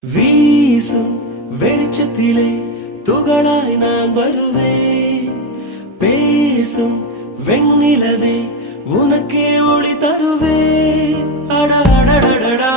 வீசும் வெளிச்சத்திலே துகளாய் நான் வருவேன். பேசும் வெண்ணிலவே உனக்கே ஒளி தருவேன். அட அடடடடா